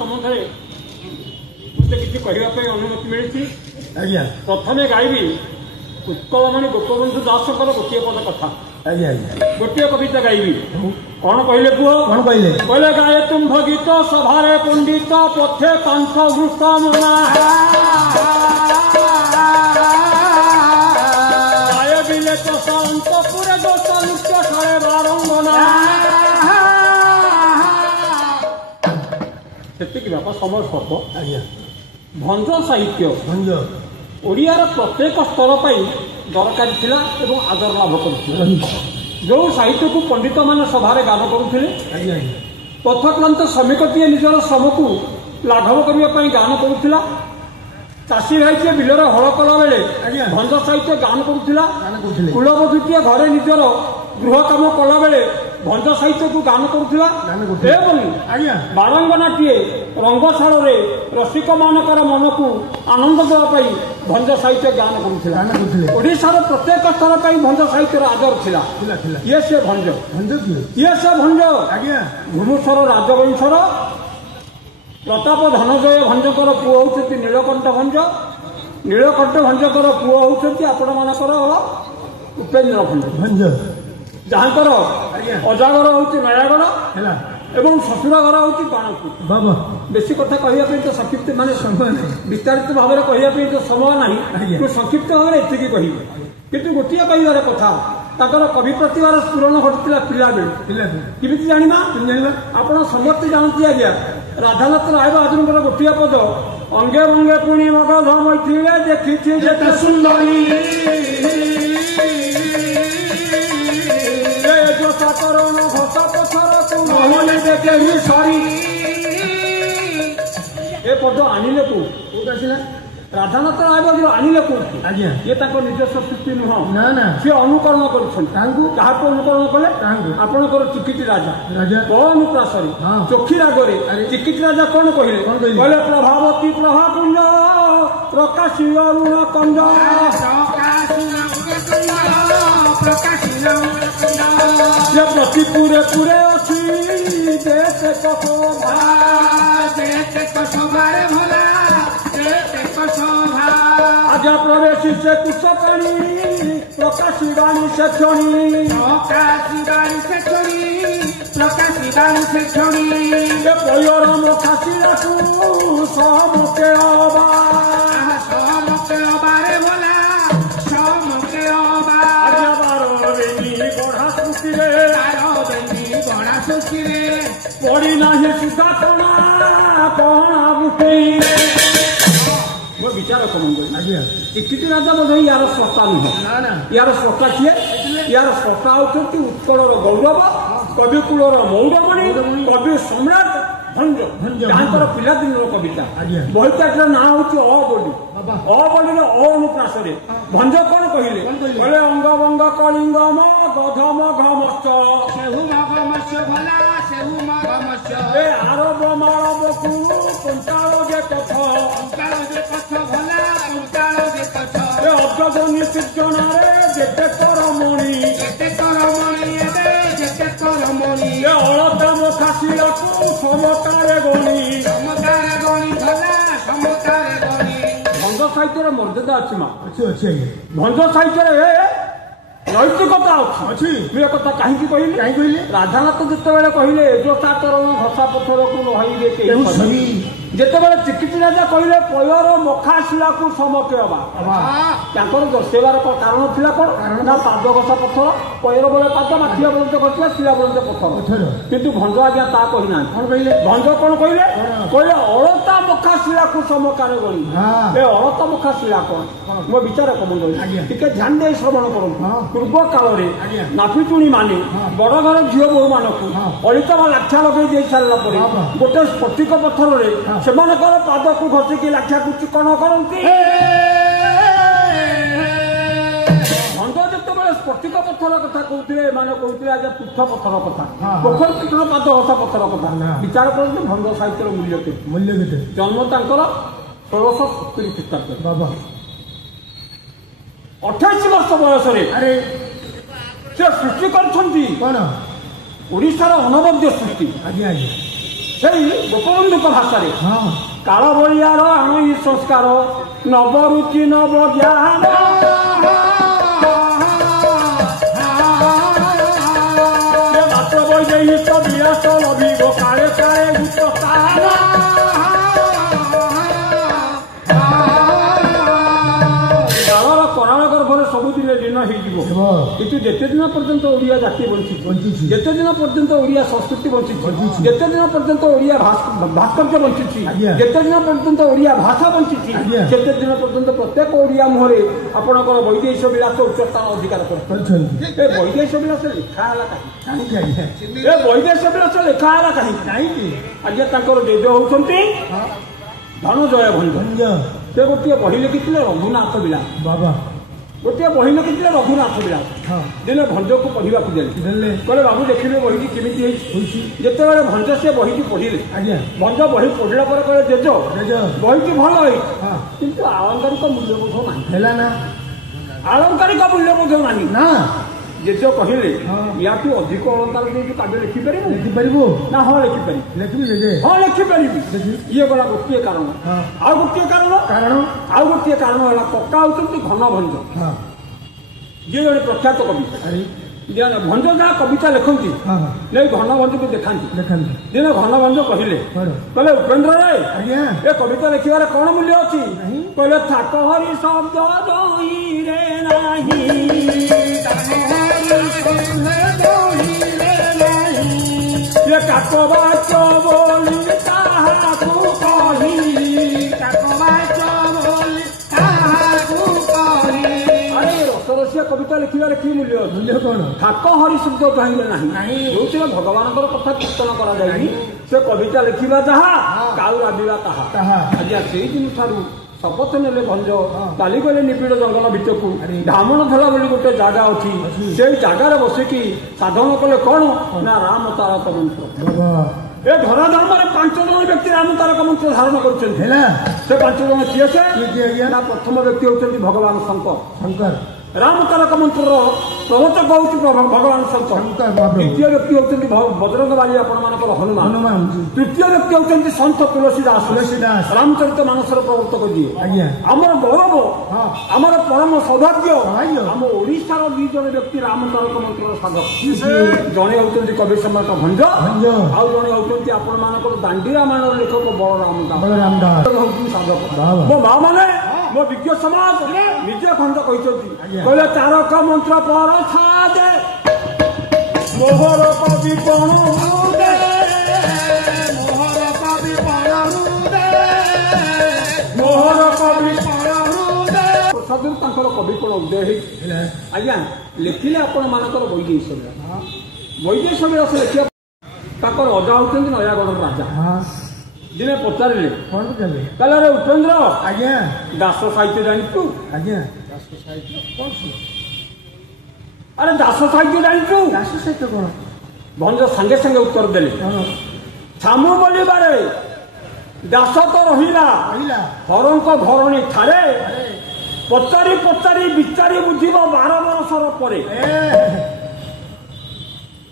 ସମ୍ବନ୍ଧରେ ମୋତେ କିଛି କହିବା ପାଇଁ ଅନୁମତି ମିଳିଛି। ଆଜ୍ଞା ପ୍ରଥମେ ଗାଇବି ଉତ୍କଳମଣି ଗୋପବନ୍ଧୁ ଦାସଙ୍କର ଗୋଟିଏ ପଦ କଥା। ଆଜ୍ଞା ଆଜ୍ଞା ଗୋଟିଏ କବିତା ଗାଇବି। କଣ କହିଲେ ପୁଅ? କଣ କହିଲେ? କହିଲେ ଗାଏ ତୁମ୍ଭ ଗୀତ ସଭାରେ ପଣ୍ଡିତ ପଥେ କାନ୍ଥ ଘୃଷ୍ଟ ମୁନା ଗାଏ ବିଲେ ଚଷ ଅନ୍ତପୁରେ ଦୋଷ ନୃତ୍ୟ ସାଳେ ବାରଙ୍ଗନା। ସେତିକି ବାପା ସମୟ ସ୍ୱଳ୍ପ। ଆଜ୍ଞା ଭଞ୍ଜ ସାହିତ୍ୟ ଭଞ୍ଜ ଓଡ଼ିଆର ପ୍ରତ୍ୟେକ ସ୍ତର ପାଇଁ ଦରକାରୀ ଥିଲା ଏବଂ ଆଦର ଲାଭ କରୁଥିଲା। ଯେଉଁ ସାହିତ୍ୟକୁ ପଣ୍ଡିତମାନେ ସଭାରେ ଗାନ କରୁଥିଲେ, ଆଜ୍ଞା ଆଜ୍ଞା ପଥକ୍ରାନ୍ତ ଶ୍ରମିକଟିଏ ନିଜର ଶ୍ରମକୁ ଲାଘବ କରିବା ପାଇଁ ଗାନ କରୁଥିଲା। ଚାଷୀ ଭାଇଟିଏ ବିଲରେ ହଳ କଲା ବେଳେ ଆଜ୍ଞା ଭଞ୍ଜ ସାହିତ୍ୟ ଗାନ କରୁଥିଲା। ଗାନ କରୁଥିଲେ। କୁଳବଧୂଟିଏ ଘରେ ନିଜର ଗୃହ କାମ କଲା ବେଳେ ଭଞ୍ଜ ସାହିତ୍ୟକୁ ଗାନ କରୁଥିଲା। ଏବଂ ଆଜ୍ଞା ବାଳଙ୍ଗନାଟିଏ ରଙ୍ଗଶାଳରେ ରସିକମାନଙ୍କର ମନକୁ ଆନନ୍ଦ ଦେବା ପାଇଁ ଭଞ୍ଜ ସାହିତ୍ୟ ଗାନ କରୁଥିଲା। ଗାନ କରୁଥିଲେ। ଓଡ଼ିଶାର ପ୍ରତ୍ୟେକ ସ୍ତର ପାଇଁ ଭଞ୍ଜ ସାହିତ୍ୟର ଆଦର ଥିଲା। ଥିଲା ଥିଲା ଇଏ ସେ ଭଞ୍ଜ। ଭଞ୍ଜ କିଏ? ଇଏ ସେ ଭଞ୍ଜ ଆଜ୍ଞା ଘୁମୁସର ରାଜବଂଶର ପ୍ରତାପ ଧନଞ୍ଜୟ ଭଞ୍ଜଙ୍କର ପୁଅ ହେଉଛନ୍ତି ନୀଳକଣ୍ଠ ଭଞ୍ଜ। ନୀଳକଣ୍ଠ ଭଞ୍ଜଙ୍କର ପୁଅ ହେଉଛନ୍ତି ଆପଣମାନଙ୍କର ଉପେନ୍ଦ୍ର ଭଞ୍ଜ, ଭଞ୍ଜ ଯାହାଙ୍କର ଆଜ୍ଞା ଅଜାଘର ହେଉଛି ନୟାଗଡ଼ ହେଲା ଏବଂ ଶ୍ୱଶୁର ଘର ହେଉଛି ବାଣପୁର। ବାବା ବେଶୀ କଥା କହିବା ପାଇଁ ତ ସଂକ୍ଷିପ୍ତ ମାନେ ବିସ୍ତାରିତ ଭାବରେ କହିବା ପାଇଁ ତ ସମୟ ନାହିଁ। ଆଜ୍ଞା। ମୁଁ ସଂକ୍ଷିପ୍ତ ଭାବରେ ଏତିକି କହିବି। କିନ୍ତୁ ଗୋଟିଏ କହିବାର କଥା, ତାଙ୍କର କବି ପ୍ରତିଭାର ସ୍ଫୁରଣ ଘଟିଥିଲା ପିଲାବେଳୁ। ପିଲାକୁ କେମିତି ଜାଣିବା? ଜାଣିବା ଆପଣ ସମସ୍ତେ ଜାଣନ୍ତି ଆଜ୍ଞା, ରାଧାନାଥ ରାୟ ବାହାଦୁରଙ୍କର ଗୋଟିଏ ପଦ, ଅଙ୍ଗେ ଭଙ୍ଗେ ପୁଣି ମଗଧ ମୈଥିଳେ ଦେଖିଛି ଯେତେ ସୁନ୍ଦରୀ କରଣ ଘୋଷ ପଥରକୁ ନହେଲେ ଦେଖେ ସରି। ଏ ପଦ ଆଣିଲେ କୋଉଠୁ ଆସିଲା? ରାଧାନାଥ ରାୟ ବାହାଦୁର ଆଣିଲେ କୋଉଠୁ? ଆଜ୍ଞା ଇଏ ତାଙ୍କ ନିଜସ୍ୱ ସୃଷ୍ଟି ନୁହଁ, ନା ନା ସିଏ ଅନୁକରଣ କରୁଛନ୍ତି। ତାଙ୍କୁ କାହାକୁ ଅନୁକରଣ କଲେ? ତାଙ୍କୁ ଆପଣଙ୍କର ଚିକିଟି ରାଜା ରାଜା ଅନୁପ୍ରାସରେ ହଁ। ଚୋଖୀ ରାଗରେ ଚିକିଟି ରାଜା କଣ କହିଲେ? କଣ କହିଲେ? କହିଲେ ପ୍ରଭାବତୀ ପ୍ରଭାପୁଞ୍ଜ ପ୍ରକାଶୀ ଅରୁଣ କଞ୍ଜ ସେ ପ୍ରତି ପୁରେ ପୁରେ ଅଛି ଆଜ୍ଞା ପ୍ରବେଶୀ ସେ କୁଶ ପାଣି ପ୍ରକାଶୀ ବାଣୀ ସେ କ୍ଷଣୀ ସେ ପୟରମ ଖାସିବାକୁ ସହମୁଖେ ଅବା ଆଜ୍ଞା ବାର ବେନି ଗଢା ସୃଷ୍ଟିରେ ପଡ଼ି ନାହିଁ ସୁଧା କଣା କଣା ବୁକେଇରେ। ମୋ ବିଚାର କଣ କରିବି? ଆଜ୍ଞା ଚିକିଟି ରାଜା ବୋଧେ ୟାର ସ୍ରଷ୍ଟା ନୁହଁ। ନା ନା ୟାର ସ୍ରଷ୍ଟା କିଏ? ୟାର ସ୍ରଷ୍ଟା ହେଉଛନ୍ତି ଉତ୍କଳର ଗୌରବ, କବିକୁଳର ମୌଡମଣି, କବି ସମ୍ରାଟ ଭଞ୍ଜ। ଯାହାଙ୍କର ପିଲାଦିନର କବିତା। ଆଜ୍ଞା ବହିଟାଟିର ନାଁ ହେଉଛି ଅବଳି। ଅବଳିର ଅନୁପ୍ରାସରେ ଭଞ୍ଜ କଣ କହିଲେ? କହିଲେ ଅଙ୍ଗ ବଙ୍ଗ କଳିଙ୍ଗ ଗଧମ ଘମସ୍ତ ଏ ଆରବ ମାଳବକୁ ପଞ୍ଚାଳ ଯେ ପଥ ଏ ଅଜଗନି ସୂର୍ଯ୍ୟନାରେ ଯେତେ କରମଣି ଏ ଅଳତାମ ଖାସିବାକୁ ସମତାରେ ଗଣି। ଭଞ୍ଜ ସାହିତ୍ୟର ମର୍ଯ୍ୟାଦା ଅଛି ମା। ଅଛି ଅଛି ଆଜ୍ଞା ଭଞ୍ଜ ସାହିତ୍ୟରେ ନୈତିକତା ଅଛି। ମୁଁ ଏ କଥା କାହିଁକି କହିଲି? କାହିଁ କହିଲେ? ରାଧାନାଥ ଯେତେବେଳେ କହିଲେ ଏଜୋଷା କରଣ ଘଷା ପଥରକୁ ନହାଇବେ କେହି ସରି, ଯେତେବେଳେ ଚିକିଟି ରାଜା କହିଲେ ପୟର ମଖା ଶିଳାକୁ ସମକେ ହବା, ତାଙ୍କର ଦର୍ଶେଇବାର କାରଣ ଥିଲା କଣ? ନା ପାଦ ଘଷା ପଥର, ପୟର ବେଳେ ପାଦ, ମାଠିଆ ବେଳେ ଘଷିବା, ଶିଳା ବେଳେ ପଥର। କିନ୍ତୁ ଭଞ୍ଜ ଆଜ୍ଞା ତା କହିନାହାନ୍ତି। କଣ କହିଲେ? ଭଞ୍ଜ କଣ କହିଲେ? କହିଲେ ଅଳତା ମଖା ଶିଳାକୁ ସମକାରେ ଗଣି। ଏ ଅଳତା ମଖା ଶିଳା କଣ? ମୋ ବିଚାର କମ ଟିକେ ଧ୍ୟାନ ଦେଇ ଶ୍ରବଣ କରନ୍ତୁ। ପୂର୍ବ କାଳରେ ନାଫିଟୁଣୀ ମାନେ ବଡ ଘର ଝିଅ ବୋହୂ ମାନଙ୍କୁ ଅଳିତା ବା ଲାକ୍ଷା ଲଗେଇ ଦେଇ ସାରିଲା ପରେ ଗୋଟେ ସ୍ଫଟିକ ପଥରରେ ସେମାନଙ୍କର ପାଦକୁ ଘଷିକି ଲାକ୍ଷାକୁ ଚିକଣ କରନ୍ତି। ଭଞ୍ଜ ଯେତେବେଳେ ସ୍ଫଟିକ ପଥର କଥା କହୁଥିଲେ, ଏମାନେ କହୁଥିଲେ ଆଜ୍ଞା ପୃଥ ପଥର କଥା, ପୋଖରୀ ପଥର ପାଦ ଘଷା ପଥର କଥା। ବିଚାର କରନ୍ତୁ ଭଞ୍ଜ ସାହିତ୍ୟର ମୂଲ୍ୟ କେତେ? ମୂଲ୍ୟ କେତେ? ଜନ୍ମ ତାଙ୍କର 1670 ଖ୍ରୀଷ୍ଟାବ୍ଦ। 28 ବର୍ଷ ବୟସରେ ସେ ସୃଷ୍ଟି କରିଛନ୍ତି କଣ? ଓଡ଼ିଶାର ଅନବଦ୍ୟ ସୃଷ୍ଟି। ଆଜ୍ଞା ଆଜ୍ଞା ସେଇ ଗୋପବନ୍ଧୁଙ୍କ ଭାଷାରେ କାଳ ବଳିଆର ଆଣଇ ସଂସ୍କାର ନବରୁଚି ନବ ଜ୍ଞାନ ମାତ୍ର ବୈଦେହିତ ବିଳାସ ଲଭିବ କାଳେ କାଳେ ଉପସ୍ଥାନ କାଳର କରାଳ ଗର୍ଭରେ ସବୁଦିନେ ଦିନ ହେଇଯିବ କିନ୍ତୁ ଯେତେ ଦିନ ପର୍ଯ୍ୟନ୍ତ ଓଡ଼ିଆ ଜାତି ବଞ୍ଚିଛି ଯେତେ ଦିନ ପର୍ଯ୍ୟନ୍ତ ଓଡ଼ିଆ ସଂସ୍କୃତି ବଞ୍ଚିଛି ଯେତେ ଦିନ ପର୍ଯ୍ୟନ୍ତ ଓଡ଼ିଆ ଭାସ୍କର୍ଯ୍ୟ ବଞ୍ଚିଛି ଯେତେ ଦିନ ପର୍ଯ୍ୟନ୍ତ ଓଡ଼ିଆ ଭାଷା ବଞ୍ଚିଛି ସେତେ ଦିନ ପର୍ଯ୍ୟନ୍ତ ପ୍ରତ୍ୟେକ ଓଡ଼ିଆ ମୁହଁରେ ଆପଣଙ୍କର ବୈଦେଶିକ ବିଳାସ ଉଚ୍ଚସ୍ଥାନ ଅଧିକାର କରିଛନ୍ତି। ଏ ବୈଦେଶିକ ବିଳାସ ଲେଖା ହେଲା କାହିଁକି ଏ ବୈଦେଶିକ ବିଳାସ ଲେଖା ହେଲା କାହିଁକି ଆଜ୍ଞା ତାଙ୍କର ଜେଜ ହଉଛନ୍ତି ଧନଞ୍ଜୟ ଭଞ୍ଜ ସେ ଗୋଟିଏ ବହି ଲେଖିଥିଲେ ରଘୁନାଥ ବିଳାସ ବାବା ଗୋଟିଏ ବହି ଲେଖିଥିଲେ ରଘୁନାଥ ବିଳାସ ଦିନେ ଭଞ୍ଜକୁ ପଢିବାକୁ ଦେଲେ କହିଲେ ବାବୁ ଦେଖିଲେ ବହିଟି କେମିତି ହେଇଛି ଯେତେବେଳେ ଭଞ୍ଜ ସେ ବହିଟି ପଢିଲେ ଭଞ୍ଜ ବହି ପଢିଲା ପରେ କହିଲେ ଜେଜ ବହିଟି ଭଲ ହେଇଛି କିନ୍ତୁ ଆଳଙ୍କାରିକ ମୂଲ୍ୟବୋଧ ନାହିଁ ହେଲା ନା ଆଳଙ୍କାରିକ ମୂଲ୍ୟବୋଧ ନାହିଁ ନା ଜେଜ କହିଲେ ୟାଠୁ ଅଧିକ ଅଳଙ୍କାର ଦେଇକି କାବ୍ୟ ଲେଖିପାରିବୁ ନା ହଁ ଲେଖିପାରିବି ହଁ ଲେଖିପାରିବି ଇଏ ଗଲା ଗୋଟିଏ କାରଣ ଆଉ ଗୋଟିଏ କାରଣ ହେଲା କକା ହଉଛନ୍ତି ଘନ ଭଞ୍ଜ ଯିଏ ଜଣେ ପ୍ରଖ୍ୟାତ କବି ଭଞ୍ଜ ଯାହା କବିତା ଲେଖନ୍ତି ନେଇ ଘନ ଭଞ୍ଜକୁ ଦେଖାନ୍ତି ଦିନେ ଘନ ଭଞ୍ଜ କହିଲେ ଉପେନ୍ଦ୍ର ରାୟ ଏ କବିତା ଲେଖିବାରେ କଣ ମୂଲ୍ୟ ଅଛି କହିଲେ ଥାକ ହରି ଶବ୍ଦ ଦହିରେ ନାହିଁ କାକବାଚ ବୋଲି ତାହାକୁ କହି ଆରେ ରସରସିଆ କବିତା ଲେଖିବାରେ କି ମୂଲ୍ୟ କଣ ଥାକ ହରି ଶବ୍ଦ ଦହିରେ ନାହିଁ ଯୋଉଥିରେ ଭଗବାନଙ୍କର କଥା କୀର୍ତ୍ତନ କରାଯାଏ ସେ କବିତା ଲେଖିବା ଯାହା କାଉ ରାବିବା ତାହା ଆଜ୍ଞା ସେଇଦିନ ଠାରୁ ଶପଥ ନେଲେ ଭଞ୍ଜ ଚାଲିଗଲେ ନିବିଡ଼ ଜଙ୍ଗଲ ଭିତରକୁ ଢାମଣ ଧରା ବୋଲି ଗୋଟେ ଜାଗା ଅଛି ସେଇ ଜାଗାରେ ବସିକି ସାଧନ କଲେ କଣ ନା ରାମ ତାରକ ମନ୍ତ୍ର ଏ ଧରାଧାମରେ 5 ଜଣ ବ୍ୟକ୍ତି ରାମ ତାରକ ମନ୍ତ୍ର ଧାରଣ କରୁଛନ୍ତି ସେ 5 ଜଣ କିଏ ସେ ନା ପ୍ରଥମ ବ୍ୟକ୍ତି ହଉଛନ୍ତି ଭଗବାନ ଶଙ୍କର ରାମ ତାରକ ମନ୍ତ୍ରର ପ୍ରବର୍ତ୍ତକ ହଉଛି ଭଗବାନ ଶଙ୍କର ଦ୍ୱିତୀୟ ବ୍ୟକ୍ତି ହଉଛନ୍ତି ବଜରଙ୍ଗ ବାଲି ଆପଣମାନଙ୍କର ହନୁମାନ ତୃତୀୟ ବ୍ୟକ୍ତି ହଉଛନ୍ତି ସନ୍ଥ ତୁଳସୀ ଦାସ ରାମଚରିତ ମାନସର ପ୍ରବର୍ତ୍ତକ ଯିଏ ଆମର ଗୌରବ ଆମର ପରମ ସୌଭାଗ୍ୟ ଆମ ଓଡ଼ିଶାର 2 ଜଣ ବ୍ୟକ୍ତି ରାମ ତାରକ ମନ୍ତ୍ରର ସାଧକ ଜଣେ ହଉଛନ୍ତି କବି ସମ୍ରାଟ ଭଞ୍ଜ ଆଉ ଜଣେ ହଉଛନ୍ତି ଆପଣମାନଙ୍କର ଦାଣ୍ଡି ରାମାୟଣର ଲେଖକ ବଳରାମ ଦାସ ହଉଛନ୍ତି ସାଧକ ମୋ ମା ମାନେ ମୋ ବିଜ୍ଞ ସମାଜ ନିଜେ ଖଣ୍ଡ କହିଛନ୍ତି କହିଲେ ତାରକ ମନ୍ତ୍ର ପର ଛାଦେ ମୋହର କବି କଣ ପ୍ରସାଦରୁ ତାଙ୍କର କବି କୋଣ ଉଦୟ ହେଇଛି ଆଜ୍ଞା ଲେଖିଲେ ଆପଣମାନଙ୍କର ବୈଦେଶିକ ବିଳାସ ଲେଖିବା ତାଙ୍କର ଅଜା ହଉଛନ୍ତି ନୟାଗଡ଼ର ରାଜା ଦିନେ ପଚାରିଲେ କହିଲେ ଉପେନ୍ଦ୍ର ଆଜ୍ଞା ଦାସ ସାହିତ୍ୟ ଜାଣିଛୁ ଆରେ ଦାସ ସାହିତ୍ୟ ଜାଣିଛୁ ଦାସ ସାହିତ୍ୟ କଣ ଭଞ୍ଜ ସାଙ୍ଗେ ସାଙ୍ଗେ ଉତ୍ତର ଦେଲେ ଛାମୁ ବୋଲିବାରେ ଦାସ ତ ରହିଲା ହରଙ୍କ ଘରଣୀ ଠାରେ ପଚାରି ପଚାରି ବିଚାରି ବୁଝିବ 12 ବର୍ଷର ପରେ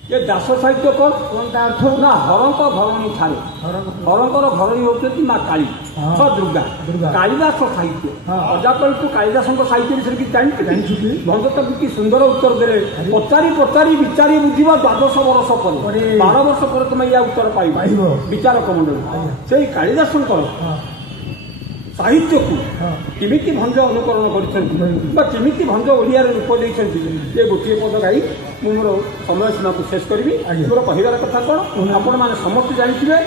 ଏ ଦାସ ସାହିତ୍ୟ କଣ ତା ଅର୍ଥ ନା ହରଙ୍କ ଘରଣୀ ଠାରେ ହରଙ୍କର ଘରଣୀ ହଉଛନ୍ତି ମା କାଳୀ ଦୁର୍ଗା କାଳିଦାସ ସାହିତ୍ୟ ଅଜା କହିତୁ କାଳିଦାସଙ୍କ ସାହିତ୍ୟ ବିଷୟରେ କିଛି ଜାଣିଛୁ ଭଞ୍ଜ ତାକୁ କି ସୁନ୍ଦର ଉତ୍ତର ଦେଲେ ପଚାରି ପଚାରି ବିଚାରି ବୁଝିବ 12 ବର୍ଷ ପରେ 12 ବର୍ଷ ପରେ ତମେ ୟା ଉତ୍ତର ପାଇବ ବିଚାରକ ମଣ୍ଡଳୀ ସେଇ କାଳିଦାସଙ୍କର ସାହିତ୍ୟକୁ କେମିତି ଭଞ୍ଜ ଅନୁକରଣ କରିଛନ୍ତି ବା କେମିତି ଭଞ୍ଜ ଓଡ଼ିଆରେ ରୂପ ଦେଇଛନ୍ତି ଏ ଗୋଟିଏ ପଦ ଗାଇ ମୁଁ ମୋର ସମୟ ସୀମାକୁ ଶେଷ କରିବି ମୋର କହିବାର କଥା କଣ ଆପଣମାନେ ସମସ୍ତେ ଜାଣିଥିବେ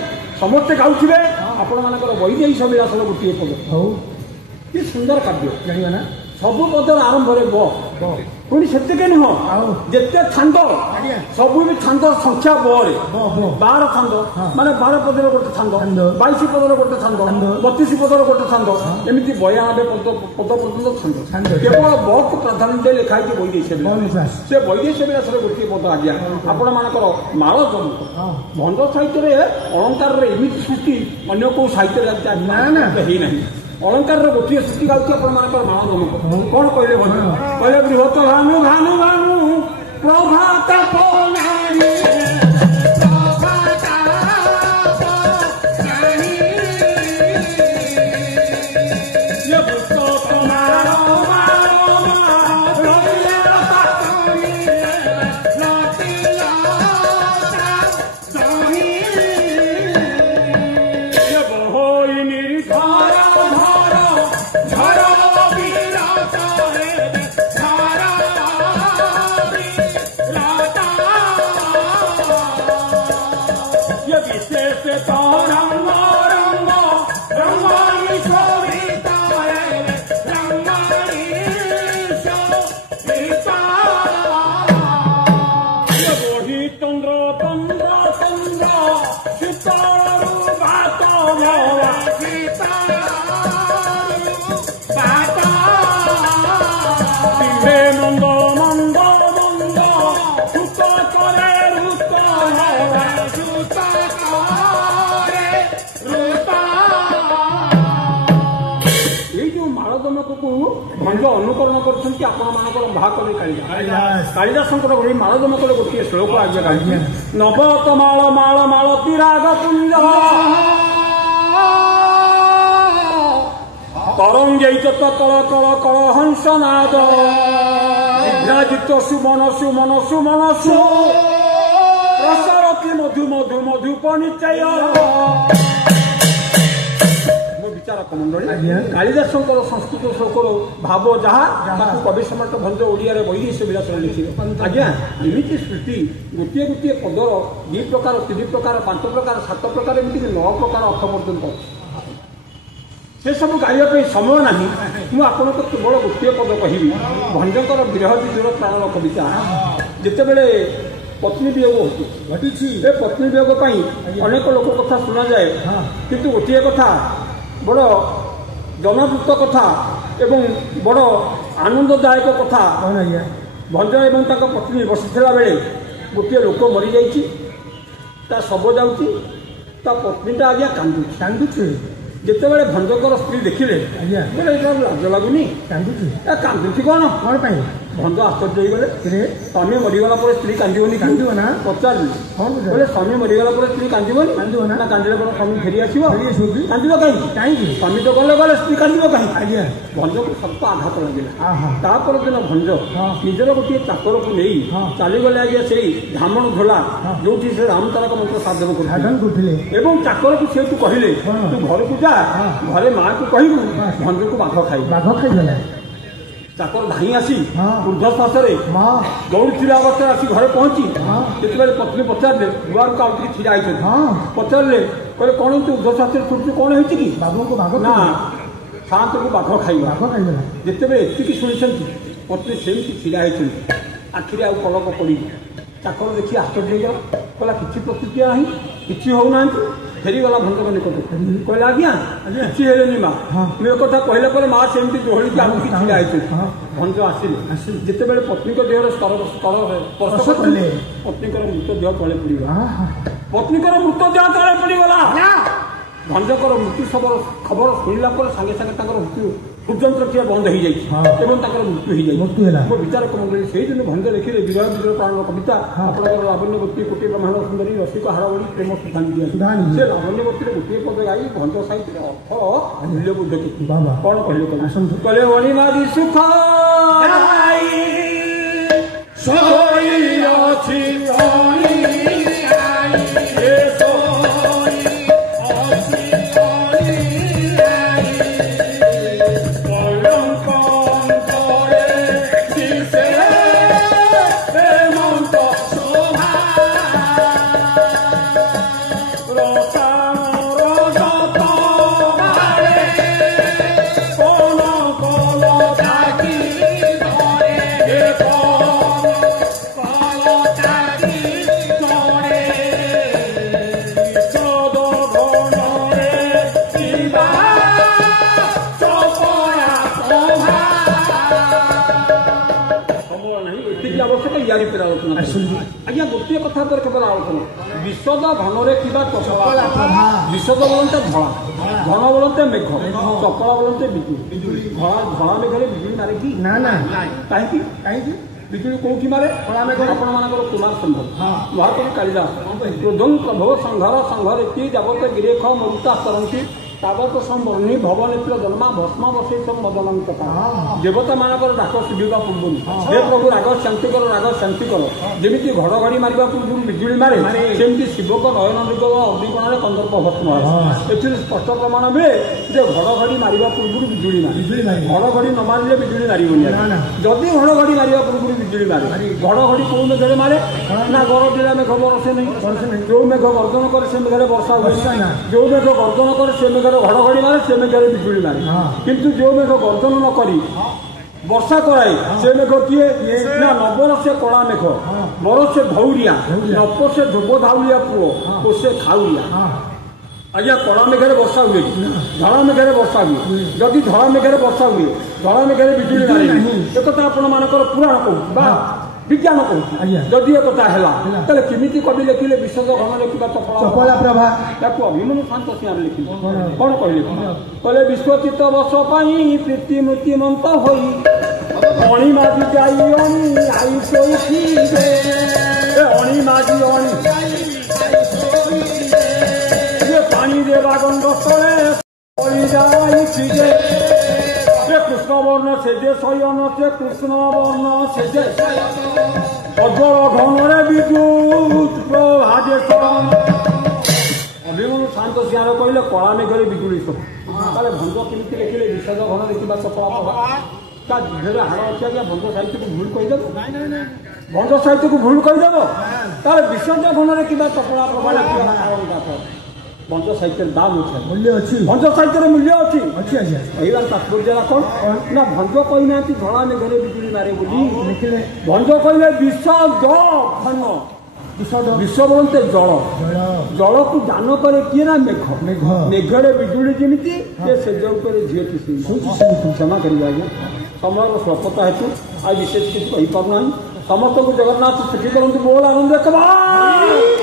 ସମସ୍ତେ ଗାଉଥିବେ ଆପଣମାନଙ୍କର ବୈଦେଶିକ ବିଳାସର ଗୋଟିଏ ପଦ କି ସୁନ୍ଦର କାବ୍ୟ ଜାଣିବା ନା ସବୁ ପଦର ଆରମ୍ଭରେ ପୁଣି ସେତିକି ନୁହଁ ଯେତେ ଛାନ୍ଦ ସବୁ ବି ଛାନ୍ଦ ସଂଖ୍ୟା ବରେ 12 ଛାନ୍ଦ ମାନେ 12 ପଦର ଗୋଟେ ଛାନ୍ଦ 22 ପଦର ଗୋଟେ ଛାନ୍ଦ 32 ପଦର ଗୋଟେ ଛାନ୍ଦ ଏମିତି 92 ପଦ ପର୍ଯ୍ୟନ୍ତ ଛାନ୍ଦ କେବଳ ବକୁ ପ୍ରାଧାନ୍ୟ ଦେଇ ଲେଖା ହେଇଛି ବୈଦେଶିକ ସେ ବୈଦେଶିକ ବିଳାସର ଗୋଟିଏ ପଦ ଆଜ୍ଞା ଆପଣମାନଙ୍କର ମାଳ ଜମକ ଭଞ୍ଜ ସାହିତ୍ୟରେ ଅଳଙ୍କାରରେ ଏମିତି ସୃଷ୍ଟି ଅନ୍ୟ କୋଉ ସାହିତ୍ୟରେ ହେଇନାହିଁ অলঙ্কারের গোটিয়ে সৃষ্টি গাউছি আপনার মাণ জমক কোণ কহিলে কহিলে বৃহৎ ভানু ভানু ভানু প্রভাত ମଙ୍ଗଳ ମଙ୍ଗଳ ମଙ୍ଗଳ ସୁତ କରେ ଋତ ସୁତ କରେ ଋତ। ଏଇ ଯୋଉ ମାଳଦମକକୁ ଭଞ୍ଜ ଅନୁକରଣ କରୁଛନ୍ତି ଆପଣମାନଙ୍କର ମହାକବି କାଳିଦାସଙ୍କର ଏଇ ମାଳଦମକରେ ଗୋଟିଏ ଶ୍ଲୋକ ଆଜ୍ଞା ଗାଇଛି। ନବତ ମାଳ ମାଳ ମାଳତୀ ରାଗ ପୁଞ୍ଜ ତରଙ୍ଗେଇତ ତଳ କଳ କଳ ହଂସନାଦ ବିଭ୍ରାଜିତ ସୁମନ ସୁମନ ସୁମନ ସୁ ରସରତି ମଧୁ ମଧୁ ମଧୁପ ନିଚୟ। ମୋ ବିଚାରକ ମଣ୍ଡଳୀ କାଳିଦାସଙ୍କର ସଂସ୍କୃତ ଶ୍ଲୋକର ଭାବ ଯାହା ତାକୁ କବି ସମ୍ରାଟ ଭଞ୍ଜ ଓଡ଼ିଆରେ ବୈଦେଶ ବିଳାସରେ ଲେଖିବେ। ଆଜ୍ଞା ଏମିତି ସୃଷ୍ଟି ଗୋଟିଏ ଗୋଟିଏ ପଦର 2 ପ୍ରକାର 3 ପ୍ରକାର 5 ପ୍ରକାର 7 ପ୍ରକାର ଏମିତିକି 9 ପ୍ରକାର ଅର୍ଥ ପର୍ଯ୍ୟନ୍ତ ଅଛି। ସେ ସବୁ ଗାଇବା ପାଇଁ ସମୟ ନାହିଁ। ମୁଁ ଆପଣଙ୍କୁ କେବଳ ଗୋଟିଏ ପଦ କହିବି। ଭଞ୍ଜଙ୍କର ବିରହ ବିଜୁର ପ୍ରାଣର କବିତା। ଯେତେବେଳେ ପତ୍ନୀ ବିୟୋଗ ଘଟିଛି ଏ ପତ୍ନୀ ବିୟୋଗ ପାଇଁ ଅନେକ ଲୋକ କଥା ଶୁଣାଯାଏ, କିନ୍ତୁ ଗୋଟିଏ କଥା ବଡ଼ ଜନଦୂତ କଥା ଏବଂ ବଡ଼ ଆନନ୍ଦଦାୟକ କଥା। ଭଞ୍ଜ ଏବଂ ତାଙ୍କ ପତ୍ନୀ ବସିଥିଲା ବେଳେ ଗୋଟିଏ ଲୋକ ମରିଯାଇଛି, ତା ଶବ ଯାଉଛି, ତା ପତ୍ନୀଟା ଆଜ୍ଞା କାନ୍ଦୁଛି। ଯେତେବେଳେ ଭଞ୍ଜଙ୍କର ସ୍ତ୍ରୀ ଦେଖିଲେ ବୋଲେ ଏଇଟା ଲାଜ ଲାଗୁନି, କାନ୍ଦୁଛି କ'ଣ ପାଇଁ? ଭଞ୍ଜ ଆଶ୍ଚର୍ଯ୍ୟ ହେଇଗଲେ। ସ୍ୱାମୀ ମରିଗଲା ପରେ ସ୍ତ୍ରୀ କାନ୍ଦିବନି? କାନ୍ଦିବ ନା। ପଚାରିଲେ ବୋଲେ ସ୍ୱାମୀ ମରିଗଲା ପରେ ସ୍ତ୍ରୀ କାନ୍ଦିବନି? କାନ୍ଦିବ ନା। କାନ୍ଦିଲେ କ'ଣ ସ୍ୱାମୀ ଫେରି ଆସିବ? କାନ୍ଦିବ କାହିଁକି? ସ୍ୱାମୀ ତ ଗଲେ ସ୍ତ୍ରୀ କାନ୍ଦିବ କାହିଁକି? ଆଜ୍ଞା ଭଞ୍ଜକୁ ସର୍ପ ଆଘାତ ଲାଗିଲା। ତା ପରଦିନ ଭଞ୍ଜ ନିଜର ଗୋଟିଏ ଚାକରକୁ ନେଇ ଚାଲିଗଲେ ଆଜ୍ଞା ସେଇ ଧାମଣ ଝୋଲା ଯୋଉଠି ସେ ରାମତାରକ ମନ୍ତ୍ର ସାଧନ କରୁଥିଲେ ଏବଂ ଚାକରକୁ ସେଇଠୁ କହିଲେ ତୁ ଘରକୁ ଯା, ଘରେ ମାଆକୁ କହିବୁ ଭଞ୍ଜକୁ ବାଘ ଖାଇଗଲା। ଚାକର ଧାଇଁ ଆସି ଊର୍ଦ୍ଧ୍ୱଶ୍ୱାସରେ ଦୌଡ଼ିଥିବା ଅବସ୍ଥାରେ ଆସି ଘରେ ପହଞ୍ଚି ଯେତେବେଳେ ପତ୍ନୀ ପଚାରିଲେ ଦୁଆରକୁ ଆଉ ଟିକେ ଛିଡ଼ା ହେଇଛନ୍ତି, ପଚାରିଲେ କହିଲେ କ'ଣ ତୁ ଊର୍ଦ୍ଧ୍ୱଶ୍ୱାସରେ ଛୁଟୁଛୁ, କ'ଣ ହେଇଛି କି? ନା ସାଆନ୍ତକୁ ବାଘ ଖାଇଗଲା। ଯେତେବେଳେ ଏତିକି ଶୁଣିଛନ୍ତି ପତ୍ନୀ ସେମିତି ଛିଡ଼ା ହେଇଛନ୍ତି, ଆଖିରେ ଆଉ ପଲକ ପଡ଼ିନି। ଚାକର ଦେଖି ଆଶ୍ଚର୍ଯ୍ୟ ହେଇଗଲା, କହିଲା କିଛି ପ୍ରତିକ୍ରିୟା ନାହିଁ, କିଛି ହେଉନାହାନ୍ତି। ଫେରିଗଲା ଭଞ୍ଜଙ୍କ ନିକଟକୁ, କହିଲା ଆଜ୍ଞା କିଛି ହେଲେନି ମା। ମୁଁ ଏ କଥା କହିଲା ପରେ ମା ସେମିତି ଦୋହଳିକି ଆମକୁ ଛିଡ଼ା ହେଇଛନ୍ତି। ଭଞ୍ଜ ଆସିଲେ, ଯେତେବେଳେ ପତ୍ନୀଙ୍କ ଦେହରେ ସ୍ପର୍ଶ କଲେ ପତ୍ନୀଙ୍କର ମୃତଦେହ ତଳେ ପଡ଼ିଗଲା। ପତ୍ନୀଙ୍କର ମୃତଦେହ ତଳେ ପଡ଼ିଗଲା। ଭଞ୍ଜଙ୍କର ମୃତ୍ୟୁ ଖବର ଶୁଣିଲା ପରେ ସାଙ୍ଗେ ସାଙ୍ଗେ ତାଙ୍କର ହୃଦଯନ୍ତ୍ର କ୍ରିୟା ବନ୍ଦ ହେଇଯାଇଛି ଏବଂ ତାଙ୍କର ମୃତ୍ୟୁ ହେଇଯାଇଛି। ମୋ ବିଚାରକ ମଣ୍ଡଳୀ ସେଇଦିନ ଭଞ୍ଜ ଲେଖିଲେ ବିରହ ବିଜୁର ପ୍ରାଣର କବିତା। ଆପଣଙ୍କର ଲାବଣ୍ୟବତୀ କୋଟି ବ୍ରହ୍ମାଣ୍ଡ ସୁନ୍ଦରୀ ରସିକ ହାରବଳି ପ୍ରେମ ଶ୍ରଦ୍ଧାଞ୍ଜଳି। ସେ ଲାବଣ୍ୟବତୀରେ ଗୋଟିଏ ପଦ ଗାଇ ଭଞ୍ଜ ସାହିତ୍ୟର ଅର୍ଥ ମୂଲ୍ୟବୋଧ କ'ଣ କହିଲେ କହିଲେ ଅଣିମାରି ସୁଖ ଆଜ୍ଞା ଗୋଟିଏ କଥା ଉପରେ କେବଳ ଆଲୋଚନା। ବିଶଦ ଘନରେ ଥିବା ଚପଳା, ବିଶଦ ବୋଲନ୍ତେ ଧଳା, ଘନ ବୋଲନ୍ତେ ମେଘ, ଚପଳା ବୋଲନ୍ତେ ବିଜୁଳି। ଧଳା ମେଘରେ ବିଜୁଳି ମାରେ କି? ନା ନା। କାହିଁକି? ବିଜୁଳି କୋଉଠି ମାରେ? ଆପଣମାନଙ୍କର କୁମାର ସମ୍ଭବ ମହାକବି କାଳିଦାସ କ୍ରୋଧଂ ପ୍ରଭୋ ସଂଘର ସଂଘରେ କି ଯାବତ ଗିରେଖ ମରୁତା ସରନ୍ତି ତାବତ ସମ୍ବର୍ଣ୍ଣୀ ଭବନେତ୍ର ଜନ୍ମା ଭସ୍ମ ବସେଇ ମଦନଙ୍କତା। ଦେବତା ମାନଙ୍କର ଡାକ ଶୁଭିବା ପୂର୍ବରୁ ହେ ପ୍ରଭୁ ରାଗ ଶାନ୍ତି କର। ଯେମିତି ଘଡ଼ଘଡ଼ି ମାରିବା ପୂର୍ବରୁ ବିଜୁଳି ମାରେ, ସେମିତି ଶିବଙ୍କ ନୟନ ନିଗମ ଅଗ୍ନିକୋଣରେ କନ୍ଦର୍ପ ଭସ୍ମ ହୁଏ। ଏଥିରୁ ସ୍ପଷ୍ଟ ପ୍ରମାଣ ମିଳେ ଯେ ଘଡ଼ଘଡ଼ି ମାରିବା ପୂର୍ବରୁ ବିଜୁଳି ମାରେ। ଘଡ଼ଘଡ଼ି ନ ମାରିଲେ ବିଜୁଳି ମାରିବନି। ଯଦି ଘଡ଼ଘଡ଼ି ମାରିବା ପୂର୍ବରୁ ବିଜୁଳି ମାରେ, ଘଡ଼ଘଡ଼ି କୋଉ ମେଘରେ ମାରେ ନା ଗରଜିଲା ମେଘ ବରସେ ନାହିଁ। ଯୋଉ ମେଘ ଗର୍ଜନ କରେ ସେ ମେଘରେ ବର୍ଷା ହୁଏ। ଯୋଉ ମେଘ ଗର୍ଜନ କରେ ସେ ମେଘରେ ଘଡ଼ଘଡ଼ି ମାରେ, ସେ ମେଘରେ ବିଜୁଳି ମାରେ। କିନ୍ତୁ ଯୋଉ ମେଘ ଗର୍ଜନ ନ କରି ବର୍ଷା କରାଏ ସେ ମେଘ କିଏ ନା ନବରସେ କଳା ମେଘ, ବରସେ ଭଉରିଆ, ନପସେ ଧୋବ ଧାଉଳିଆ ପୁଅ, ପୋଷେ ଖାଉରିଆ। आज्ञा कड़ा मेघे वर्षा हुए धड़ा मेघे वर्षा हुए जदि धड़ा मेघे वर्षा हुए धड़ा मेघे बिजुली मारे एक आपण मानकर पुराण कहूँ विज्ञान कहूँ जदि एक है केमी कवि लिखिले विशेष घन लिखा चपला प्रभा ताकू अभिमन्यु शांत सिंह लिखिले कौन कहले कहले विश्वचित वर्ष प्रीति मृत्युमंत होई अणी माजी जाई अणी आई सोईथिबे अणी माजी अणी पानी देवा गंग स्थले जाई कृष्ण वर्ण सेजे शयन से कृष्ण वर्ण सेजे अज्वल घन विद्युत प्रभाजे अभिमन्यु शांत सिंह कहले कला मेघे बिजुली ताले भंज केमी लिखिले विषाद घन लिखा चपला प्रभा ता जिभे हाड़ अच्छी आज्ञा भंज साहित्य को भूल कहीदेव भंज साहित्य को भूल कहीदेव ताले विषाद घन लिखा चपला प्रभा लिखा भंज साहित्य दाम अच्छे मूल्य अच्छी भंज साहित्य मूल्य अच्छी यही तात्पर्य कौन ना भंज कहना धड़ा मेघे बिजुली मारे बोली भंज कहले विष घन विश्व बोलते जल जल को दान करे किए ना मेघ मेघे बिजुली जमी से झील की क्षमा करेंगे आज्ञा समय स्वल्पता हेतु आज विशेष किसी कहीपार ना समस्त को जगन्नाथ सुखी करते बोल आनंद